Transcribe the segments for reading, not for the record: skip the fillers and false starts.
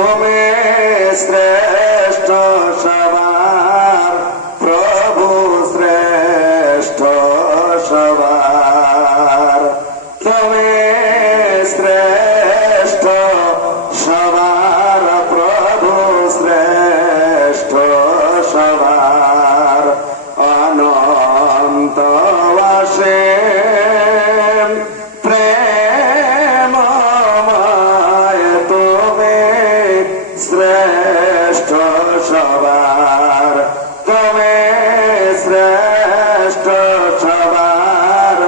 তুমি শ্রেষ্ঠ সবার প্রভু শ্রেষ্ঠ সবার তুমি শ্রেষ্ঠ সবার প্রভু শ্রেষ্ঠ সবার অনন্ত অসীম প্রেমময় তুমি শ্রেষ্ঠ সবার তুমি শ্রেষ্ঠ সবার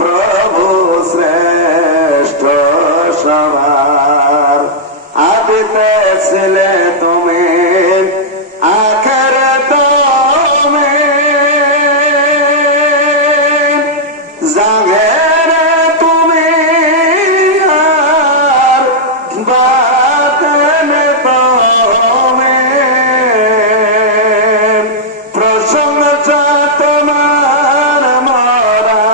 প্রভু শ্রেষ্ঠ সবার আদিতে ছিলে তুমি আখেরে তুমি জাহেরে তুমি আর বাতেনে তুমি প্রশংসা তোমার মরা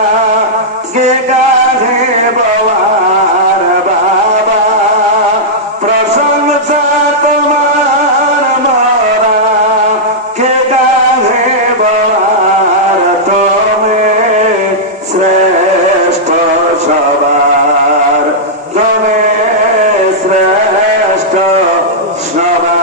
কে গাহে বাবার বাবা প্রশংসা তোমার মরা কে গাহে বাবার তুমি শ্রেষ্ঠ সবার তুমি শ্রেষ্ঠ সবার